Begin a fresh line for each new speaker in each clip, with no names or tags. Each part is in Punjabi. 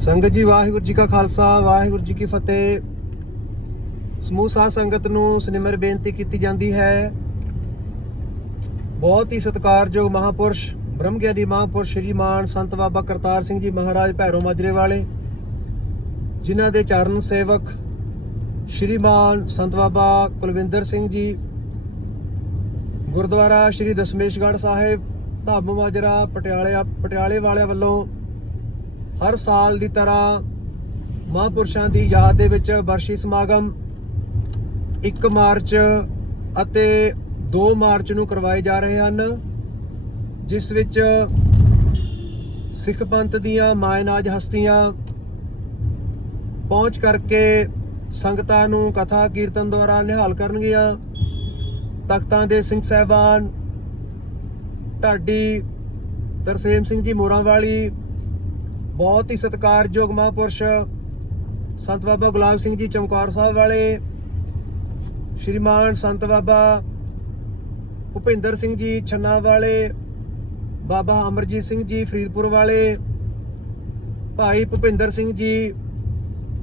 ਸੰਗਤ ਜੀ, ਵਾਹਿਗੁਰੂ ਜੀ ਕਾ ਖਾਲਸਾ, ਵਾਹਿਗੁਰੂ ਜੀ ਕੀ ਫਤਿਹ। ਸਮੂਹ ਸਾਧ ਸੰਗਤ ਨੂੰ ਸਨਿਮਰ ਬੇਨਤੀ ਕੀਤੀ ਜਾਂਦੀ ਹੈ। ਬਹੁਤ ਹੀ ਸਤਿਕਾਰਯੋਗ ਮਹਾਪੁਰਸ਼ ਬ੍ਰਹਮ ਗਿਆਨੀ ਮਹਾਪੁਰਸ਼ ਸ਼੍ਰੀਮਾਨ ਸੰਤ ਬਾਬਾ ਕਰਤਾਰ ਸਿੰਘ ਜੀ ਮਹਾਰਾਜ ਭੈਰੋ ਮਾਜਰੇ ਵਾਲੇ, ਜਿਨ੍ਹਾਂ ਦੇ ਚਰਨ ਸੇਵਕ ਸ਼੍ਰੀਮਾਨ ਸੰਤ ਬਾਬਾ ਕੁਲਵਿੰਦਰ ਸਿੰਘ ਜੀ, ਗੁਰਦੁਆਰਾ ਸ਼੍ਰੀ ਦਸ਼ਮੇਸ਼ਗੜ੍ਹ ਸਾਹਿਬ, ਧਾਮ ਮਾਜਰਾ ਪਟਿਆਲੇ ਪਟਿਆਲੇ ਵਾਲਿਆਂ ਵੱਲੋਂ ਹਰ ਸਾਲ ਦੀ ਤਰ੍ਹਾਂ ਮਹਾਂਪੁਰਸ਼ਾਂ ਦੀ ਯਾਦ ਦੇ ਵਿੱਚ ਵਰਸ਼ੀ ਸਮਾਗਮ 1 ਮਾਰਚ ਅਤੇ 2 ਮਾਰਚ ਨੂੰ ਕਰਵਾਏ ਜਾ ਰਹੇ ਹਨ, ਜਿਸ ਵਿੱਚ ਸਿੱਖ ਪੰਥ ਦੀਆਂ ਮਾਇਨਾਜ ਹਸਤੀਆਂ ਪਹੁੰਚ ਕਰਕੇ ਸੰਗਤਾਂ ਨੂੰ ਕਥਾ, ਕੀਰਤਨ ਦੁਆਰਾ ਨਿਹਾਲ ਕਰਨਗੀਆਂ। ਤਖਤਾਂ ਦੇ ਸਿੰਘ ਸਹਿਬਾਨ, ਢਾਡੀ ਤਰਸੇਮ ਸਿੰਘ ਜੀ ਮੋਰਾਂ ਵਾਲੀ ਬਹੁਤ ਹੀ ਸਤਿਕਾਰਯੋਗ ਮਹਾਂਪੁਰਸ਼ ਸੰਤ ਬਾਬਾ ਗੁਲਾਮ ਸਿੰਘ ਜੀ ਚਮਕੌਰ ਸਾਹਿਬ ਵਾਲੇ, ਸ਼੍ਰੀਮਾਨ ਸੰਤ ਬਾਬਾ ਭੁਪਿੰਦਰ ਸਿੰਘ ਜੀ ਛੰਨਾ ਵਾਲੇ, ਬਾਬਾ ਅਮਰਜੀਤ ਸਿੰਘ ਜੀ ਫਰੀਦਪੁਰ ਵਾਲੇ, ਭਾਈ ਭੁਪਿੰਦਰ ਸਿੰਘ ਜੀ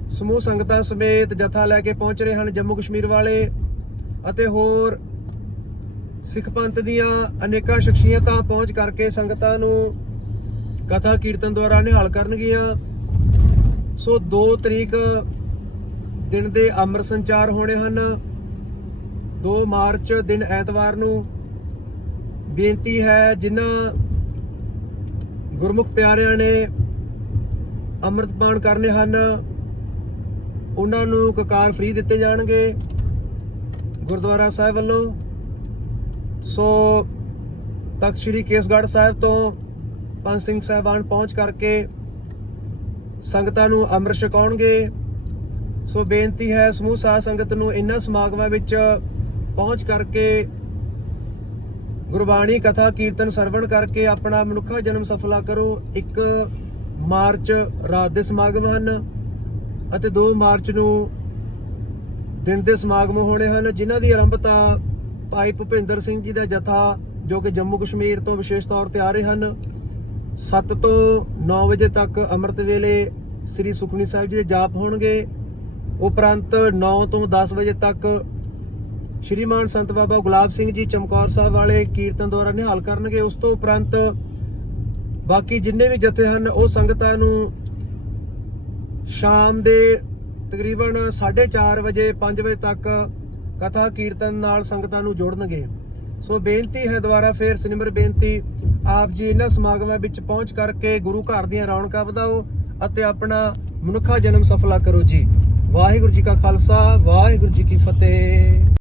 ਸਮੂਹ ਸੰਗਤਾਂ ਸਮੇਤ ਜਥਾ ਲੈ ਕੇ ਪਹੁੰਚ ਰਹੇ ਹਨ ਜੰਮੂ ਕਸ਼ਮੀਰ ਵਾਲੇ ਅਤੇ ਹੋਰ ਸਿੱਖ ਪੰਥ ਦੀਆਂ ਅਨੇਕਾਂ ਸ਼ਖਸੀਅਤਾਂ ਪਹੁੰਚ ਕਰਕੇ ਸੰਗਤਾਂ ਨੂੰ ਕਥਾ ਕੀਰਤਨ ਦੁਆਰਾ ਨਿਹਾਲ ਕਰਨਗੀਆਂ। ਸੋ 2 ਤਰੀਕ ਦਿਨ ਦੇ ਅੰਮ੍ਰਿਤ ਸੰਚਾਰ ਹੋਣੇ ਹਨ। 2 ਮਾਰਚ ਦਿਨ ਐਤਵਾਰ ਨੂੰ ਬੇਨਤੀ ਹੈ ਜਿਨ੍ਹਾਂ ਗੁਰਮੁਖ ਪਿਆਰਿਆਂ ਨੇ ਅੰਮ੍ਰਿਤਪਾਨ ਕਰਨੇ ਹਨ, ਉਹਨਾਂ ਨੂੰ ਕਕਾਰ ਫ੍ਰੀ ਦਿੱਤੇ ਜਾਣਗੇ ਗੁਰਦੁਆਰਾ ਸਾਹਿਬ ਵੱਲੋਂ। ਸੋ ਤਖਤ ਸ੍ਰੀ ਕੇਸਗੜ੍ਹ ਸਾਹਿਬ ਤੋਂ ਪੰਜ ਸਿੰਘ ਸਾਹਿਬਾਨ ਪਹੁੰਚ ਕਰਕੇ ਸੰਗਤਾਂ ਨੂੰ ਅੰਮ੍ਰਿਤ ਛਕਾਉਣਗੇ। ਸੋ ਬੇਨਤੀ ਹੈ, ਸਮੂਹ ਸਾਧ ਸੰਗਤ ਨੂੰ ਇਨ੍ਹਾਂ ਸਮਾਗਮਾਂ ਵਿੱਚ ਪਹੁੰਚ ਕਰਕੇ ਗੁਰਬਾਣੀ, ਕਥਾ, ਕੀਰਤਨ ਸਰਵਣ ਕਰਕੇ ਆਪਣਾ ਮਨੁੱਖਾ ਜਨਮ ਸਫਲਾ ਕਰੋ। 1 ਮਾਰਚ ਰਾਤ ਦੇ ਸਮਾਗਮ ਹਨ ਅਤੇ 2 ਮਾਰਚ ਨੂੰ ਦਿਨ ਦੇ ਸਮਾਗਮ ਹੋਣੇ ਹਨ, ਜਿਨ੍ਹਾਂ ਦੀ ਆਰੰਭਤਾ ਭਾਈ ਭੁਪਿੰਦਰ ਸਿੰਘ ਜੀ ਦਾ ਜਥਾ ਜੋ ਕਿ ਜੰਮੂ ਕਸ਼ਮੀਰ ਤੋਂ ਵਿਸ਼ੇਸ਼ ਤੌਰ ਤੇ ਆ ਰਹੇ ਹਨ। 7 ਤੋਂ 9 ਵਜੇ ਤੱਕ ਅੰਮ੍ਰਿਤ ਵੇਲੇ ਸ੍ਰੀ ਸੁਖਮਨੀ ਸਾਹਿਬ ਜੀ ਦੇ ਜਾਪ ਹੋਣਗੇ। ਉਪਰੰਤ 9 ਤੋਂ 10 ਵਜੇ ਤੱਕ ਸ਼੍ਰੀਮਾਨ ਸੰਤ ਬਾਬਾ ਗੁਲਾਬ ਸਿੰਘ ਜੀ ਚਮਕੌਰ ਸਾਹਿਬ ਵਾਲੇ ਕੀਰਤਨ ਦੁਆਰਾ ਨਿਹਾਲ ਕਰਨਗੇ। ਉਸ ਤੋਂ ਉਪਰੰਤ ਬਾਕੀ ਜਿੰਨੇ ਵੀ ਜਥੇ ਹਨ, ਉਹ ਸੰਗਤਾਂ ਨੂੰ ਸ਼ਾਮ ਦੇ ਤਕਰੀਬਨ 4:30 ਵਜੇ 5 ਵਜੇ ਤੱਕ ਕਥਾ ਕੀਰਤਨ ਨਾਲ ਸੰਗਤਾਂ ਨੂੰ ਜੋੜਨਗੇ। ਸੋ ਬੇਨਤੀ ਹੈ ਦੁਆਰਾ ਫੇਰ, ਸਿਨਮਰ ਬੇਨਤੀ ਆਪ ਜੀ ਇਹਨਾਂ ਸਮਾਗਮਾਂ ਵਿੱਚ ਪਹੁੰਚ ਕਰਕੇ ਗੁਰੂ ਘਰ ਦੀਆਂ ਰੌਣਕਾਂ ਵਧਾਓ ਅਤੇ ਆਪਣਾ ਮਨੁੱਖਾ ਜਨਮ ਸਫਲਾ ਕਰੋ ਜੀ। ਵਾਹਿਗੁਰੂ ਜੀ ਕਾ ਖਾਲਸਾ, ਵਾਹਿਗੁਰੂ ਜੀ ਕੀ ਫਤਿਹ।